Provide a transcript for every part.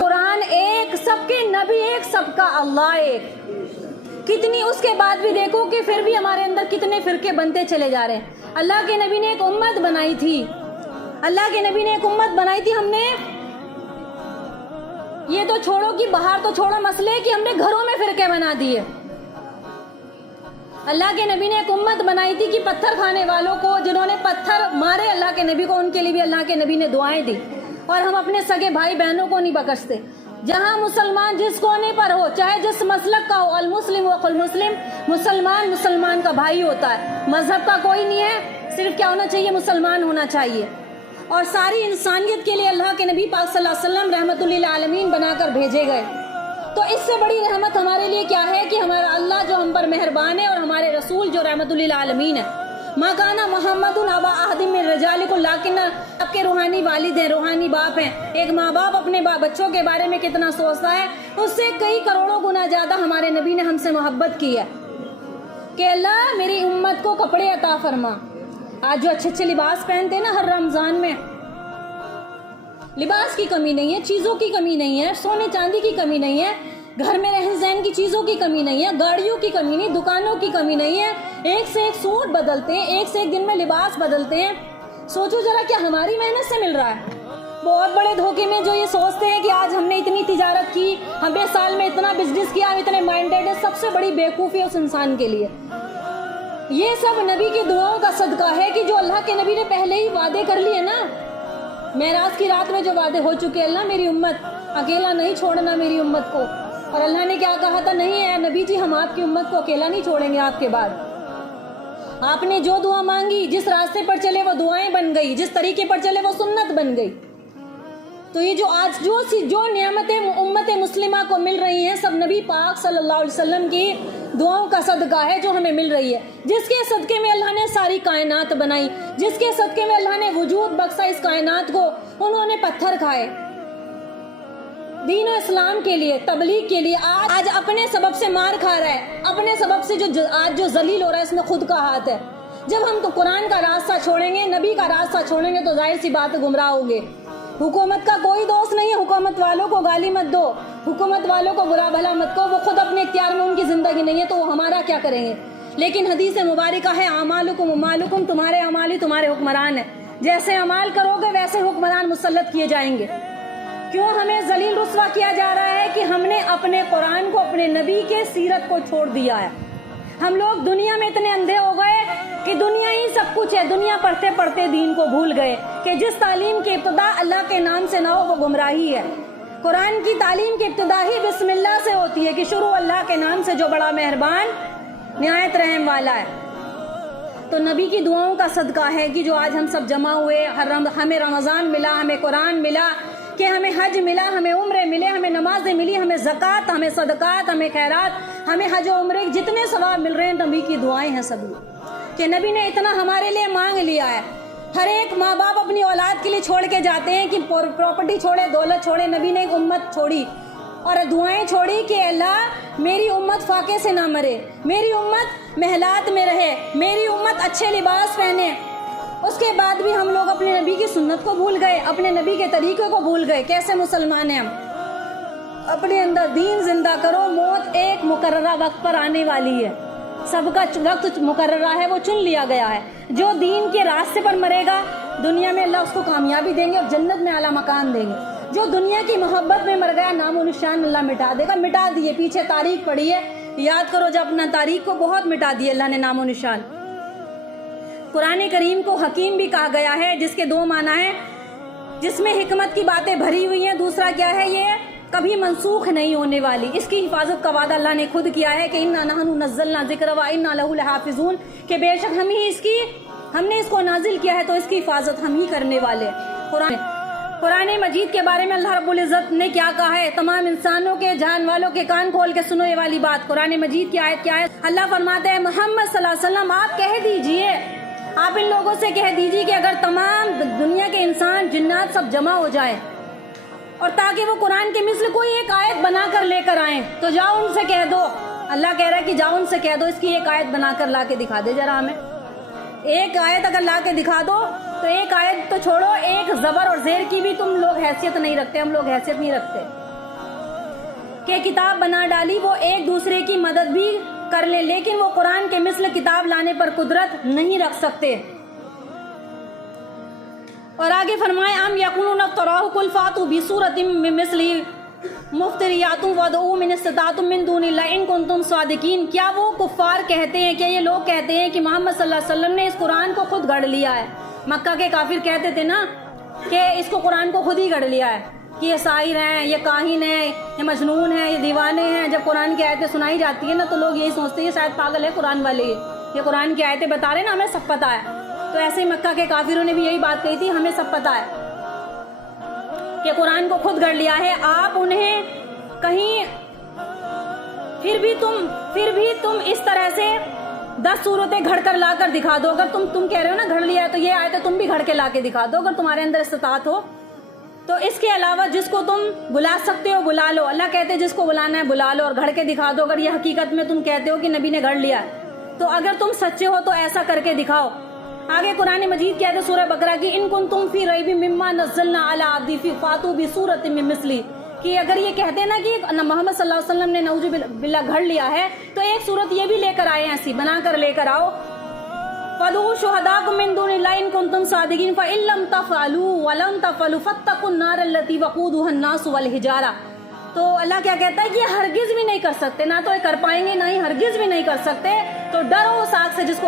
कुरान एक, सबके नबी एक, सबका अल्लाह एक। कितनी उसके बाद भी देखो कि फिर भी हमारे अंदर कितने फिरके बनते चले जा रहे हैं। अल्लाह के नबी ने एक उम्मत बनाई थी, अल्लाह के नबी ने एक उम्मत बनाई थी। हमने ये तो छोड़ो कि बाहर तो छोड़ो मसले कि हमने घरों में फिरके बना दिए। अल्लाह के नबी ने एक उम्मत बनाई थी कि पत्थर खाने वालों को, जिन्होंने पत्थर मारे अल्लाह के नबी को, उनके लिए भी अल्लाह के नबी ने दुआएं दी। और हम अपने सगे भाई बहनों को नहीं बख्शते। जहां मुसलमान जिस कोने पर हो, चाहे जिस मसलक का हो, अल मुस्लिम वकुल मुस्लिम, मुसलमान मुसलमान का भाई होता है। मजहब का कोई नहीं है, सिर्फ क्या होना चाहिए, मुसलमान होना चाहिए। और सारी इंसानियत के लिए अल्लाह के नबी पाक सल्लल्लाहु अलैहि वसल्लम रहमतुल्लिल आलमीन बनाकर भेजे गए। तो इससे बड़ी रहमत हमारे लिए क्या है कि हमारा अल्लाह जो हम पर मेहरबान है और हमारे रसूल जो रहमतुल्लिल आलमीन है। मा काना मुहम्मदुन अबा अहदिम मिन रिजालिकुम लाकिन, आपके रूहानी वालिद हैं, रूहानी बाप हैं। एक माँ बाप अपने बच्चों के बारे में कितना सोचता है, उससे कई करोड़ों गुना ज्यादा हमारे नबी ने हमसे मोहब्बत की है कि अल्लाह मेरी उम्मत को कपड़े अता फरमा। आज जो अच्छे अच्छे लिबास पहनते हैं ना हर रमजान में, लिबास की कमी नहीं है, चीजों की कमी नहीं है, सोने चांदी की कमी नहीं है, घर में रहन सहन की चीजों की कमी नहीं है, गाड़ियों की कमी नहीं, दुकानों की कमी नहीं है। एक से एक सूट बदलते हैं, एक से एक दिन में लिबास बदलते हैं। सोचो जरा क्या हमारी मेहनत से मिल रहा है। बहुत बड़े धोखे में जो ये सोचते हैं कि आज हमने इतनी तिजारत की, हमें साल में इतना बिजनेस किया, हम इतने माइंडेड है, सबसे बड़ी बेवकूफी है उस इंसान के लिए। ये सब नबी की दुआओं का सदका है कि जो अल्लाह के नबी ने पहले ही वादे कर लिए ना, मेराज की रात में जो वादे हो चुके, अल्लाह मेरी उम्मत अकेला नहीं छोड़ना मेरी उम्मत को। और अल्लाह ने क्या कहा था, नहीं है नबी जी हम आपकी उम्मत को अकेला नहीं छोड़ेंगे आपके बाद। आपने जो दुआ मांगी, जिस रास्ते पर चले वो दुआएं बन गई, जिस तरीके पर चले वो सुन्नत बन गई। तो ये जो आज जो नियामतें उम्मत मुस्लिमा को मिल रही हैं, सब नबी पाक सल्लल्लाहु अलैहि वसल्लम की दुआओं का सदका है जो हमें मिल रही है। जिसके सदके में अल्लाह ने सारी कायनात बनाई, जिसके सदके में अल्लाह ने वजूद बख्शा इस कायनात को, उन्होंने पत्थर खाए दीन और इस्लाम के लिए, तबलीग के लिए। आज अपने सबब से मार खा रहा है, अपने सबब से आज जो जलील हो रहा है इसमें खुद का हाथ है। जब हम तो कुरान का रास्ता छोड़ेंगे, नबी का रास्ता छोड़ेंगे तो जाहिर सी बात गुमराह होंगे। हुकूमत का कोई दोस्त नहीं है, हुकूमत वालों को गाली मत दो, हुकूमत वालों को बुरा भला मत कहो, वो खुद अपने इख्तियार में, उनकी जिंदगी नहीं है तो वो हमारा क्या करेंगे। लेकिन हदीस मुबारका है आमालुकुम उमालुकुम, तुम्हारे अमाली तुम्हारे हुक्मरान है, जैसे अमाल करोगे वैसे हुक्मरान मुसल्लत किए जाएंगे। क्यों हमें जलील रुस्वा किया जा रहा है कि हमने अपने कुरान को, अपने नबी के सीरत को छोड़ दिया है। हम लोग दुनिया में इतने अंधे हो गए कि दुनिया ही सब कुछ है, दुनिया पढ़ते पढ़ते दीन को भूल गए कि जिस तालीम की इब्तिदा अल्लाह के नाम से ना हो वो गुमराही है। कुरान की तालीम की इब्तिदा ही बिस्मिल्लाह से होती है कि शुरू अल्लाह के नाम से जो बड़ा मेहरबान निहायत रहम वाला है। तो नबी की दुआओं का सदका है कि जो आज हम सब जमा हुए, हमें रमजान मिला, हमें कुरान मिला, कि हमें हज मिला, हमें उम्रे मिले, हमें नमाजें मिली, हमें ज़कात, हमें सदकात, हमें खैरात, हमें हज उम्रे जितने सवाब मिल रहे हैं नबी की दुआएं हैं सब कि नबी ने इतना हमारे लिए मांग लिया है। हर एक माँ बाप अपनी औलाद के लिए छोड़ के जाते हैं कि प्रॉपर्टी छोड़े, दौलत छोड़े। नबी ने एक उम्मत छोड़ी और दुआएं छोड़ी कि अल्लाह मेरी उम्मत फाके से ना मरे, मेरी उम्मत महलात में रहे, मेरी उम्मत अच्छे लिबास पहने। उसके बाद भी हम लोग अपने नबी की सुन्नत को भूल गए, अपने नबी के तरीके को भूल गए। कैसे मुसलमान हैं हम? अपने अंदर दीन जिंदा करो, मौत एक मुकर्ररा वक्त पर आने वाली है, सबका वक्त मुकर्ररा है, वो चुन लिया गया है। जो दीन के रास्ते पर मरेगा दुनिया में अल्लाह उसको कामयाबी देंगे और जन्नत में आला मकान देंगे। जो दुनिया की मोहब्बत में मर गया नामो निशान अल्लाह मिटा देगा। मिटा दिए, पीछे तारीख पड़ी है, याद करो जब अपना तारीख को बहुत मिटा दिए अल्लाह ने नामो निशान। कुरान करीम को हकीम भी कहा गया है, जिसके दो माना है, जिसमें हिकमत की बातें भरी हुई हैं। दूसरा क्या है, ये कभी मनसूख नहीं होने वाली। इसकी हिफाजत का वादा अल्लाह ने खुद किया है कि इन्ना नहनु नज़्ज़लना ज़िक्र व इन्ना लहु लहाफ़िज़ून, कि बेशक हमने इसको नाजिल किया है तो इसकी हिफाजत हम ही करने वाले। कुरान मजीद के बारे में अल्लाह रब्बुल इज़्ज़त ने क्या कहा है, तमाम इंसानों के, जान वालों के कान खोल के सुनो ये वाली बात। कुरान मजीद की आयत क्या है? अल्लाह फरमाते हैं मोहम्मद सल्लल्लाहु अलैहि वसल्लम आप कह दीजिए, आप इन लोगों से कह दीजिए कि अगर तमाम दुनिया के इंसान जिन्नात सब जमा हो जाए और ताकि वो कुरान के मिस्ल कोई एक आयत बना कर लेकर आए तो जाओ उनसे कह दो, अल्लाह कह रहा है कि जाओ उनसे कह दो इसकी एक आयत बनाकर ला के दिखा दे जरा हमें। ایک آیت اگر لا کے دکھا دو تو ایک آیت تو چھوڑو، ایک زبر اور زیر کی بھی تم لوگ حیثیت نہیں رکھتے، ہم لوگ حیثیت نہیں رکھتے کہ کتاب بنا ڈالی، وہ ایک دوسرے کی مدد بھی کر لے، لیکن وہ قرآن کے مثل کتاب لانے پر قدرت نہیں رکھ سکتے۔ اور آگے فرمائے ام یقولون افتراہ قل فاتوا بسورۃ مثلہ مفتریات وادعوا من استطعتم من دون اللہ ان کنتم صادقین۔ کیا وہ کفار کہتے ہیں، کیا یہ لوگ کہتے ہیں کہ محمد صلی اللہ علیہ وسلم نے اس قرآن کو خود گھڑ لیا ہے؟ مکہ کے کافر کہتے تھے نا کہ اس کو قرآن کو خود ہی گھڑ لیا ہے، کہ یہ شاعر ہیں، یہ کاہن ہیں، یہ مجنون ہیں، یہ دیوانے ہیں۔ جب قرآن کی آیتیں سنائی جاتی ہیں نا تو لوگ یہی سوچتے ہیں شاید پاگل ہے قرآن والے، یہ قرآن کی آیتیں بتا رہے نا، ہمیں سب پتہ ہے۔ تو ایسے ہی مکہ کے کافروں نے بھی یہی بات کہی تھی، ہمیں سب پتہ ہے کہ قرآن کو خود گھڑ لیا ہے۔ آپ انہیں کہیں پھر بھی تم اس طرح سے 10 صورتیں گھڑ کر لا کر دکھا دو۔ اگر تم کہہ رہے ہو نا گھڑ لیا ہے تو یہ آیتیں تم بھی گھڑ کے لا کے دکھا دو اگر تمہارے اندر استطاعت ہو۔ تو اس کے علاوہ جس کو تم بلا سکتے ہو بلا لو، اللہ کہتے جس کو بلانا ہے بلا لو اور گھڑ کے دکھا دو۔ اگر یہ حقیقت میں تم کہتے ہو کہ نبی نے گھڑ لیا ہے تو اگر تم سچے ہو تو ایسا کر کے دکھاؤ۔ آگے قرآن مجید کہتے سورہ بقرہ کی ان کنتم فی ریب مما نزلنا علی عبدی فاتوا بسورۃ من مثلہ، کہ اگر یہ کہتے ہیں نا کہ محمد صلی اللہ علیہ وسلم نے نعوذ باللہ گھڑ لیا ہے تو ایک صورت یہ بھی لے کر آئے، ایسی بنا کر لے کر آؤ۔ فَادْعُوا شُهَدَاءَكُم مِّن دُونِ اللَّهِ إِن كُنتُمْ صَادِقِينَ فَإِن لَّمْ تَفْعَلُوا وَلَن تَفْعَلُوا فَاتَّقُوا النَّارَ الَّتِي وَقُودُهَا النَّاسُ وَالْحِجَارَةُ۔ تو اللہ کیا کہتا ہے کہ یہ ہرگز بھی نہیں کر سکتے، نہ تو یہ کر پائیں گے، نہ ہی ہرگز بھی نہیں کر سکتے۔ تو ڈرو اس آگ سے جس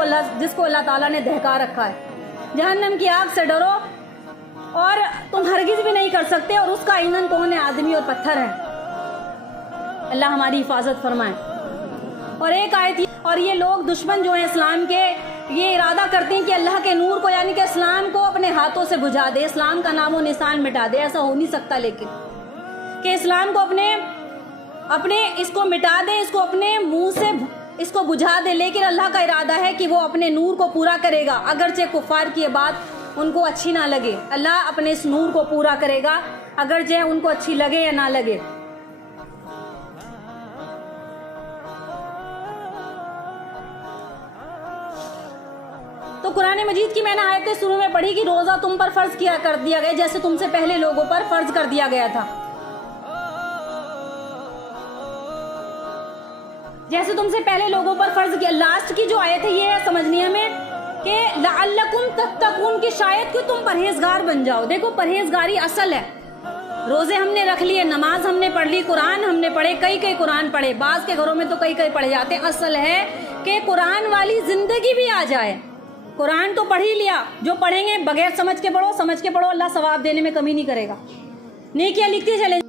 کو اللہ تعالیٰ نے دہکا رکھا ہے، جہنم کی آگ سے ڈرو، اور تم ہرگز بھی نہیں کر سکتے، اور اس کا ایندھن کون ہے؟ آدمی اور پتھر ہے۔ اللہ ہماری حفاظت فرمائے۔ اور ایک آیت، اور یہ لوگ دشمن جو ہیں اسلام کے، یہ ارادہ کرتے ہیں کہ اللہ کے نور کو یعنی کہ اسلام کو اپنے ہاتھوں سے بجھا دے، اسلام کا نام و نشان مٹا دے۔ ایسا ہو نہیں سکتا، لیکن کہ اسلام کو اپنے اس کو مٹا دے، اس کو اپنے منہ سے اس کو بجھا دے، لیکن اللہ کا ارادہ ہے کہ وہ اپنے نور کو پورا کرے گا، اگرچہ کفار کی یہ بات ان کو اچھی نہ لگے۔ اللہ اپنے اس نور کو پورا کرے گا اگرچہ ان کو اچھی لگے یا نہ لگے۔ تو قرآن مجید کی میں نے آیتیں شروع میں پڑھی کہ روزہ تم پر فرض کر دیا گیا جیسے تم سے پہلے لوگوں پر فرض کر دیا گیا تھا، جیسے تم سے پہلے لوگوں پر فرض کیا۔ لاسٹ کی جو آیت ہے یہ ہے سمجھنی ہمیں کہ لعلکم تتقون، کہ شاید کہ تم پرہیزگار بن جاؤ۔ دیکھو پرہیزگاری اصل ہے، روزے ہم نے رکھ لیے، نماز ہم نے پڑھ لی، قرآن ہم نے پڑھے، کئی قرآن پڑھے، بعض کے گھروں میں تو کئی پڑھے جاتے ہیں۔ اصل ہے کہ قرآن والی زندگی بھی آ جائے۔ قرآن تو پڑھ ہی لیا، جو پڑھیں گے بغیر سمجھ کے پڑھو، اللہ ثواب دینے میں کمی نہیں کرے گا، نیکیاں لکھتے چلے